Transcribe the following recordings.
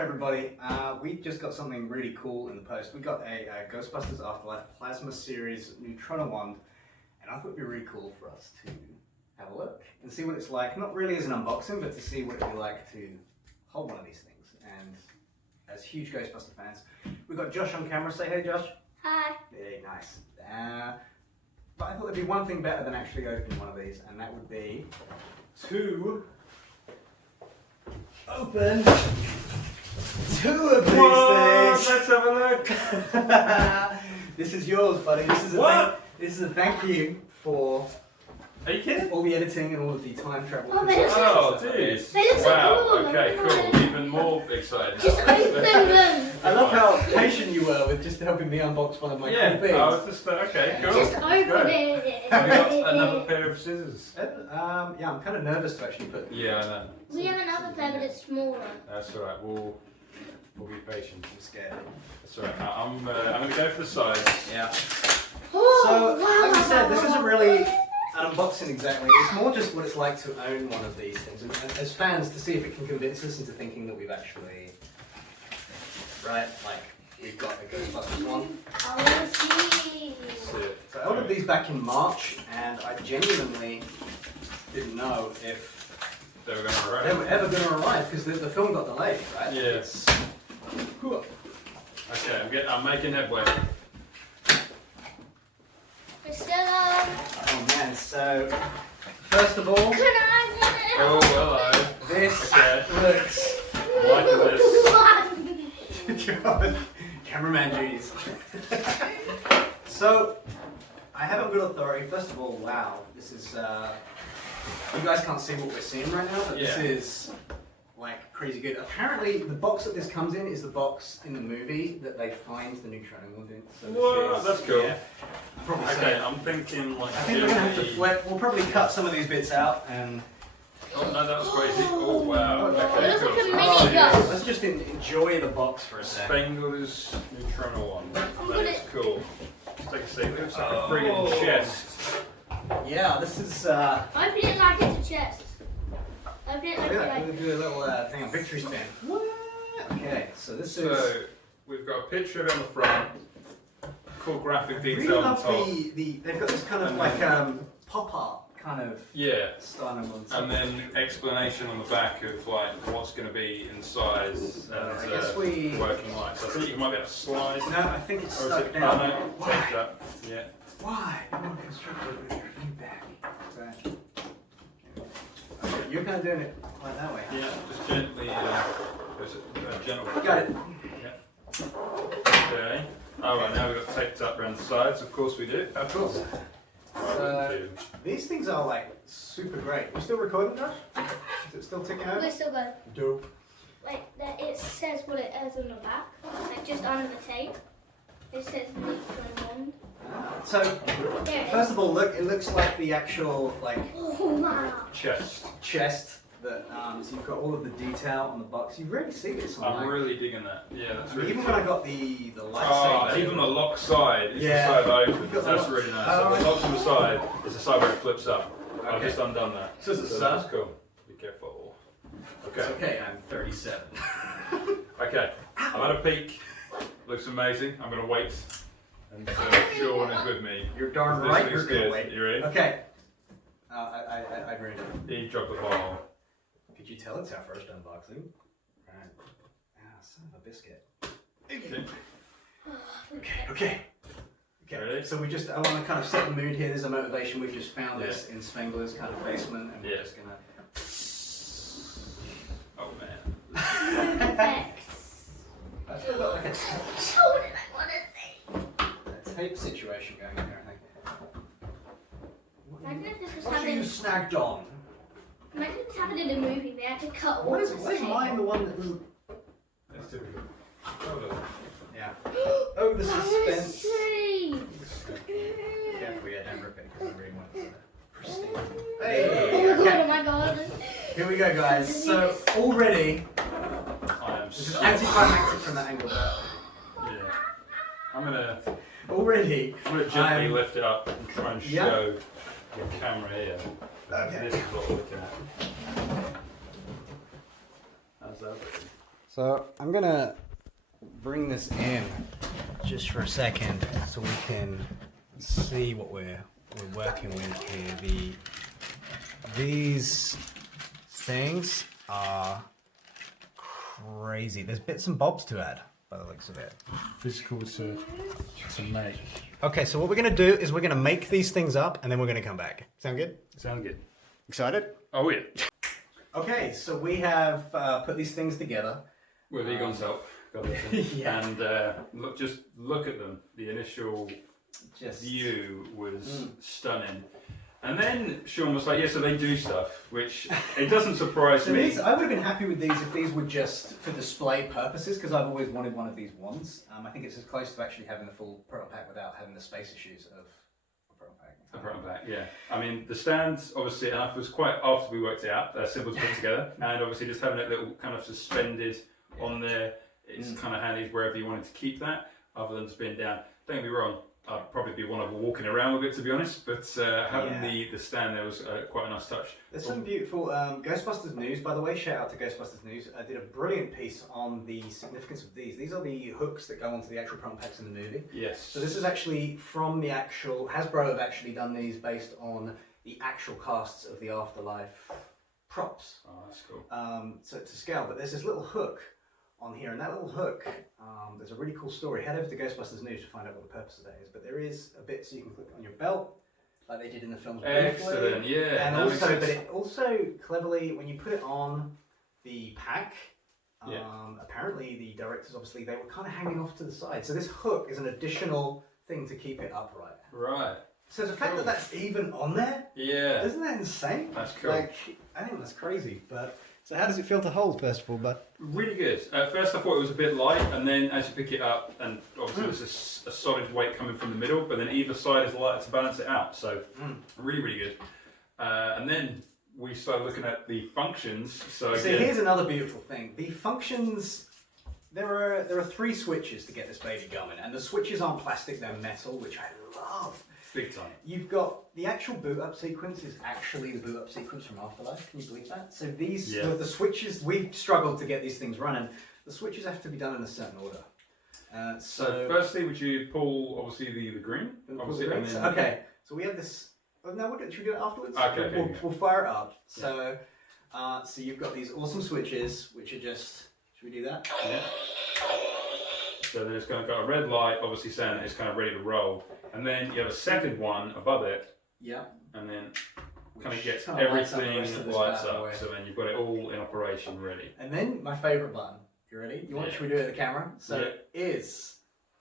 up, everybody? We just got something really cool in the post. We got a Ghostbusters Afterlife Plasma Series Neutrona wand, and I thought it'd be really cool for us to have a look and see what it's like. Not really as an unboxing, but to see what it'd be like to hold one of these things. And as huge Ghostbuster fans, we've got Josh on camera. Say hey, Josh. Hi. Very nice. But I thought there'd be one thing better than actually opening one of these, and that would be to open two of these things. Let's have a look. This is yours, buddy. This is a thank you for. Are you kidding? All the editing and all of the time travel. Oh, dude. Wow. Okay, cool. Even more excited. Just open them. I love how patient you were with just helping me unbox one of my cool things. I was just okay, cool. Just open it. Have you got another pair of scissors? Yeah, I'm kind of nervous to actually put. Yeah, I know. We have another pair, but it's smaller. That's all right. We'll be patient. I'm scared. That's all right. I'm gonna go for the size. Yeah. Oh, So, wow, like I said, this wow, isn't wow. really an unboxing exactly. It's more just what it's like to own one of these things, and as fans, to see if it can convince us into thinking that we've actually, right, like we've got a Ghostbusters one. Oh, see. So I ordered these back in March, and I genuinely didn't know if They were gonna arrive. they were ever going to arrive because the film got delayed, right? Yeah. It's, cool. Okay, I'm making headway. Priscilla. Oh man, so first of all, Can I Oh, hello. this Okay. looks. I'm liking this. God, cameraman duties. So, I have a good authority. First of all, wow, this is. You guys can't see what we're seeing right now, but this Yeah. is like crazy good. Apparently, the box that this comes in is the box in the movie that they find the Neutrona wand in. So this Whoa, is, that's cool. Yeah, probably Okay, so. I'm thinking like. I think we're gonna have to flip. We'll probably cut some of these bits out and. Oh no, that was crazy. Oh wow. It Okay, looks cool. like a Oh, mini yeah. gun. Let's just enjoy the box for a sec. Spengler's Neutrona one. That gonna- is cool. Let's take a seat. Looks like a Oh. friggin' chest. Yeah, this is. Open it like it's a chest. Open it like Yeah, it's we'll do a little hang on, victory spin. What? Okay, so this is. So we've got a picture of it on the front. Cool graphic I detail really on love top. they've got this kind of And like then- pop art kind of Yeah. style on top. And then explanation on the back of like what's going to be in size and I guess we. working light. So I think you might be able to slide. No, I think it's Or is stuck it? down. Oh, no, Why? take that. Yeah. Why? I'm not constructed with your feedback. Right. Okay, you're kind of doing it like that way. Yeah. Just gently. There's a gentle. Got it. Yeah. Okay. All right. Now we've got taped up around the sides. Of course we do. Of course. These things are like super great. You still recording, Josh? Is it still ticking over? We're still good. Dope. Wait, it says what it is on the back, like just under the tape. It says Neutrona wand. So, There it first is. of all, look, it looks like the actual like Oh wow. Chest. chest that so you've got all of the detail on the box. You rarely see this on I'm like, really digging that. Yeah, that's really even cool. when I got the Oh, lightsaber. even the lock side is Yeah. the side that opens. You've got That's the- really nice. Oh, So the lock's on the side is the side where it flips up. I've Okay. just undone that. So is it that's sub? cool. Be careful. Okay. It's okay, I'm 37. Okay. I've had a peek. Looks amazing. I'm gonna wait until Sean is with me. You're darn This right looks you're gonna good. wait. You ready? Okay. I agree. You drop the ball. Could you tell it's our first unboxing? Right. Ah, son of a biscuit. Okay. Okay. Ready? So I want to kind of set the mood here. There's a motivation. We've just found this in Spengler's kind of basement, and we're Yeah. just gonna. Oh man. Effects. I feel like a What did I want to say? tape situation going on here. I Imagine if this was think. What are you happening. snagged on? Imagine if this happened in a movie. They had to cut all What is this mine? tape. The one that doesn't. That's typical. Hold on. Yeah. Oh, the I wanna suspense. see. Careful, yeah, don't rip it because I really want it. Pristine. Oh Hey. my god! Okay. Oh my god! Here we go, guys. So already, I am this is so anticlimactic from that angle. Yeah. I'm gonna Already, gently I'm- lift it up and try and Yeah. show the camera here. Okay. This is what we're looking at. How's that? So I'm gonna bring this in just for a second so we can see what we're working with here. These things are crazy. There's bits and bobs to add by the looks of it. Physical to make. Okay, so what we're gonna do is we're gonna make these things up and then we're gonna come back. Sound good? Sound good. Excited? Oh yeah. Okay, so we have put these things together. With Egon's help. Got this. Yeah. And look at them. The initial view was stunning. And then Sean was like, yeah, so they do stuff, which it doesn't surprise So me. these, I would have been happy with these if these were just for display purposes, because I've always wanted one of these ones. I think it's as close to actually having the full proton pack without having the space issues of a proton pack. A proton pack, yeah. I mean, the stands, obviously, and it was quite after we worked it out, simple to put together, and obviously just having it little kind of suspended on there, it's kind of handy wherever you wanted to keep that, other than just being down. Don't get me wrong, I'd probably be one of walking around with it, to be honest, but having the stand there was quite a nice touch. There's some beautiful Ghostbusters News, by the way. Shout out to Ghostbusters News. I did a brilliant piece on the significance of these. These are the hooks that go onto the actual proton packs in the movie. Yes. So this is actually from the actual Hasbro have actually done these based on the actual casts of the Afterlife props. Oh, that's cool. So to scale, but there's this little hook on here, and that little hook, there's a really cool story. Head over to Ghostbusters News to find out what the purpose of that is. But there is a bit so you can click on your belt, like they did in the films. Excellent, yeah. And also, but it also cleverly, when you put it on the pack, apparently the directors, obviously, they were kind of hanging off to the side. So this hook is an additional thing to keep it upright. Right. So the fact that that's even on there, yeah, isn't that insane? That's cool. Like, I think that's crazy. But so how does it feel to hold, first of all, bud? Really good. At first I thought it was a bit light, and then as you pick it up, and obviously there's a solid weight coming from the middle, but then either side is lighter to balance it out. So really, really good. And then we started looking at the functions. So here's another beautiful thing. The functions, there are 3 switches to get this baby going, and the switches aren't plastic, they're metal, which I love. Big time. You've got the actual boot up sequence is actually the boot up sequence from Afterlife. Can you believe that? So these, the switches, we've struggled to get these things running. The switches have to be done in a certain order. So firstly, would you pull obviously the green? Obviously, the green. Okay, so we have this. Oh, no, should we do it afterwards? Okay. We'll fire it up. So, so you've got these awesome switches, which are just. Should we do that? Yeah. So then it's got a red light, obviously saying that it's kind of ready to roll. And then you have a second one above it. Yeah. And then kind of gets everything lights up. So then you've got it all in operation ready. And then my favourite button. You ready? Should we do it at the camera? So there's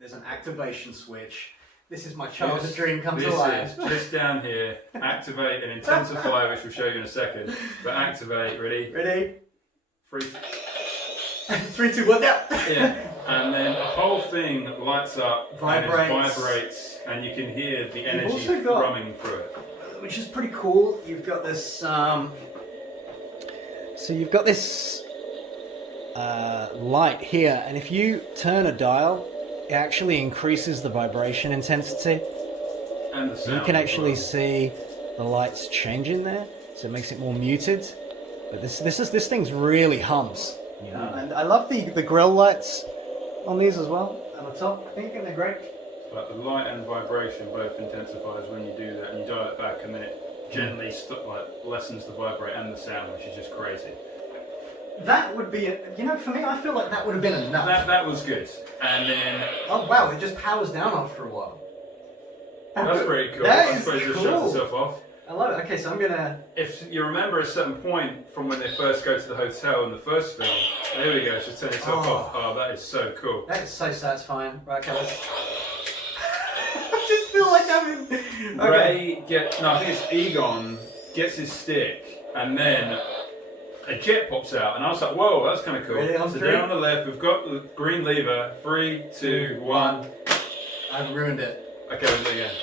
an activation switch. This is my childhood dream come to life. This is just down here. Activate and intensify, which we'll show you in a second. But activate, ready? Ready? 3, 3, 2, 1, now! Yeah. And then the whole thing lights up, vibrates, and you can hear the energy thrumming through it. Which is pretty cool. You've got this, so you've got this light here, and if you turn a dial, it actually increases the vibration intensity. And the sound. You can actually see the lights changing there, so it makes it more muted. But this thing's really hums. Yeah. And I love the grill lights on these as well, on the top. I think they're great. But the light and vibration both intensifies when you do that, and you dial it back, and then it gently lessens the vibrate and the sound, which is just crazy. That would be, for me, I feel like that would have been enough. That was good. And then... Oh wow, it just powers down after a while. That's pretty cool. That I suppose it just shuts itself off. I love it. Okay, so I'm gonna... If you remember a certain point from when they first go to the hotel in the first film, there we go, it's just turn itself off. Oh, that is so cool. That is so satisfying. Right, okay, let's... I just feel like I'm in... Okay. I think it's Egon gets his stick, and then a jet pops out, and I was like, whoa, that's kind of cool. Ready, on so 3? down on the left, we've got the green lever. 3, 2, 1. I've ruined it. Okay, we'll do it again.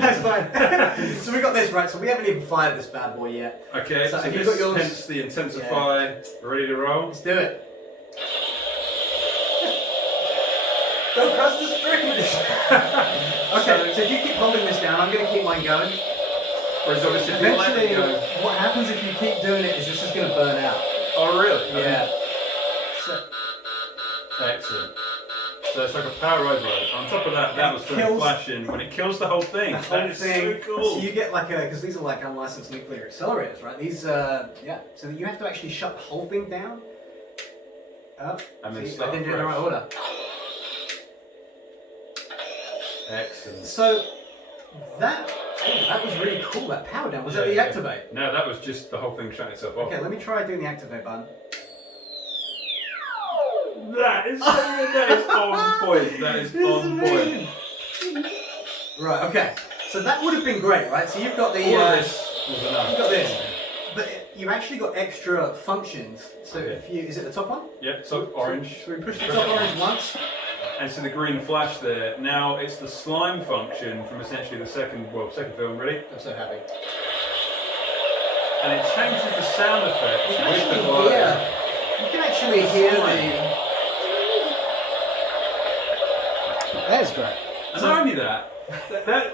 That's fine. So we got this right, so we haven't even fired this bad boy yet. Okay, so if you've got yours, hence the intensify, ready to roll. Let's do it. Don't cross the stream. Okay, so if you keep holding this down, I'm going to keep mine going. Whereas obviously if eventually, you let it go... what happens if you keep doing it is this is going to burn out. Oh really? Yeah. So, Excellent. So it's like a power overload. On top of that, that was from flashing when it kills the whole thing. The whole thing. So cool. So you get like because these are like unlicensed nuclear accelerators, right? These, yeah. So you have to actually shut the whole thing down. Up. And then See, start I didn't do it in the right order. Excellent. So that was really cool. That power down. Was that the activate? No, that was just the whole thing shutting itself off. Okay, let me try doing the activate button. That is on point. That is on point. Right. Okay. So that would have been great, right? So you've got the. All of this was enough. You've got this, but you've actually got extra functions. So if you, is it the top one? Yep. So orange. So we push the top orange once. And so the green flash there. Now it's the slime function from essentially the second film. Ready? I'm so happy. And it changes the sound effect You can with the actually glide. hear. You can actually hear the. That's great. And not only that,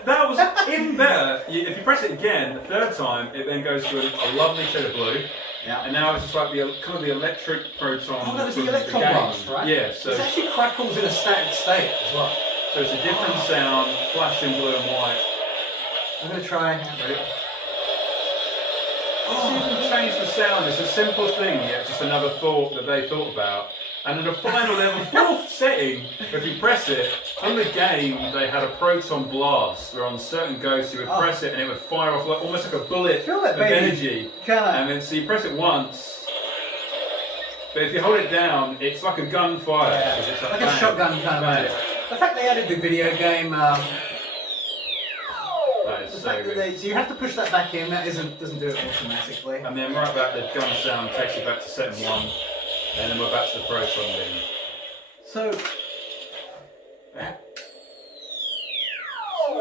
that was even better. If you press it again, the third time, it then goes to a lovely shade of blue. Yeah. And now it's just like kind of the electric proton. Oh, that was from the electron game. blast, right? Yeah. So it actually crackles in a static state as well. So it's a different sound, flashing blue and white. I'm gonna try. Ready? It's even changed the sound. It's a simple thing, yet just another thought that they thought about. And in the final level, fourth setting, if you press it, from the game, they had a proton blast where on certain ghosts you would press it and it would fire off like almost like a bullet Feel that, of baby. energy. And then so you press it once, but if you hold it down, it's like a gunfire. Yeah. So it's Like bang, a shotgun kind bang. of. The fact they added the video game. That is The so fact that good. so you have to push that back in. That doesn't do it automatically. And then right back, the gun sound takes you back to setting one, and then we're back to the proton beam. So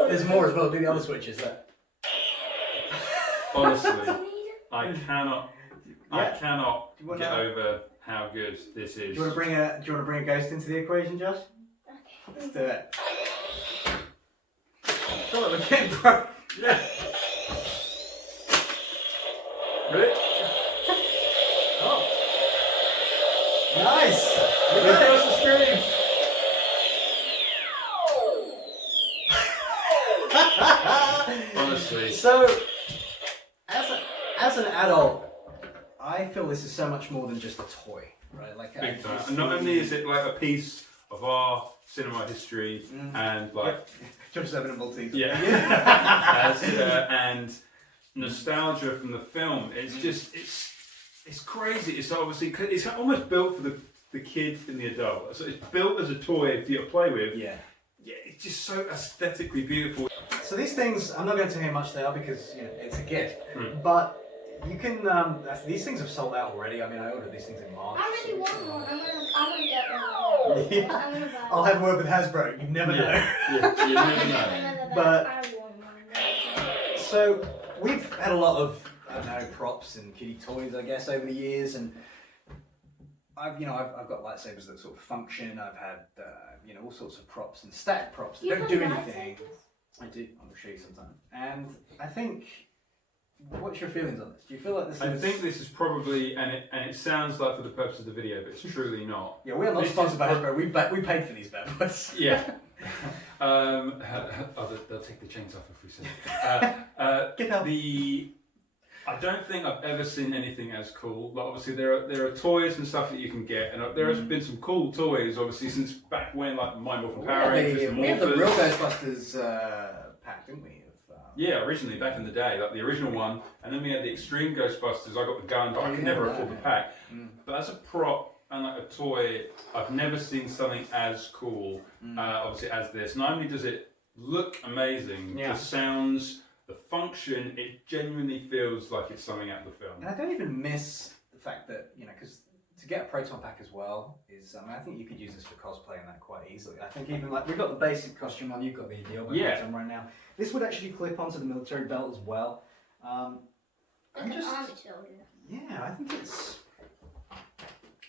there's more as well. Do the other switches there. Honestly, I cannot Do you wanna- get over how good this is. Do you want to bring a ghost into the equation, Josh? Okay. Let's do it. I feel like we're getting broke. Yeah. Really? Oh. Nice. Reverse the screen. Honestly. So, as an adult, I feel this is so much more than just a toy, right? Like Big time. And not only is it like a piece of our cinema history and like Josh is having a Maltese. yeah, and nostalgia from the film. It's just it's crazy. It's obviously it's almost built for the kid and the adult. So it's built as a toy for you to play with. Yeah. Yeah, it's just so aesthetically beautiful. So these things, I'm not going to tell you how much they are because it's a gift. Mm. But you can. These things have sold out already. I mean, I ordered these things in March. I really want one. I'm gonna get one. Yeah. I'm gonna buy I'll one. have a word with Hasbro. You never know. Yeah, you never know. But- I want one. So we've had a lot of props and kiddie toys, I guess, over the years, and I've got lightsabers that sort of function. I've had all sorts of props and static props that don't do anything. I do. I'll show you sometime. And I think, what's your feelings on this? Do you feel like this is? I think this is probably, and it sounds like for the purpose of the video, but it's truly not. Yeah, we are not This sponsored is by Hasbro. We paid for these bad boys. Yeah. They'll take the chains off if we say. Get out. I don't think I've ever seen anything as cool. Like obviously there are toys and stuff that you can get, and there has been some cool toys obviously since back when, like Mind Morphin Power Rangers, We have the real Ghostbusters pack, didn't we? Yeah, originally back in the day, like the original one, and then we had the Extreme Ghostbusters. I got the gun, but I could never afford the pack. But as a prop and like a toy, I've never seen something as cool, obviously as this. Not only does it look amazing, the sounds, the function, it genuinely feels like it's something out of the film. And I don't even miss the fact that, because to get a proton pack as well is, I think you could use this for cosplay and that quite easily. I think even like, we've got the basic costume on, you've got the Diablo on right now. This would actually clip onto the military belt as well. Like an army soldier. Yeah, I think it's,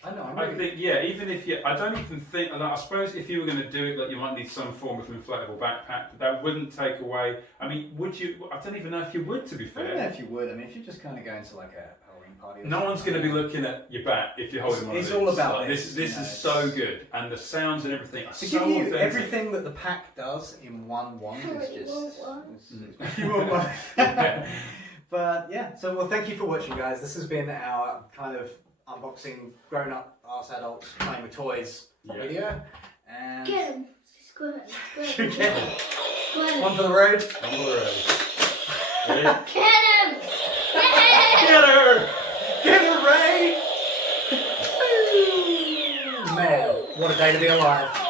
I know. I think, even if I don't even think, I suppose if you were going to do it, like you might need some form of inflatable backpack, but that wouldn't take away, I mean, would you, I don't even know if you would, to be I don't know fair. if you would. I mean, if you're just kind of going to like a Halloween party. No one's going to be looking at your back if you're holding one of It's these. all about like, this. This is so good, and the sounds and everything are To so give you authentic. everything that the pack does in one wand I is really just. want one. You want one? But yeah, so well, thank you for watching, guys. This has been our kind of unboxing grown-up arse adults playing with toys video. And Get him. Squirt. Should get him. Squirt. One for the road. On the road. Ready? Get him. Get him. Get her! Get her, Ray! Man, what a day to be alive.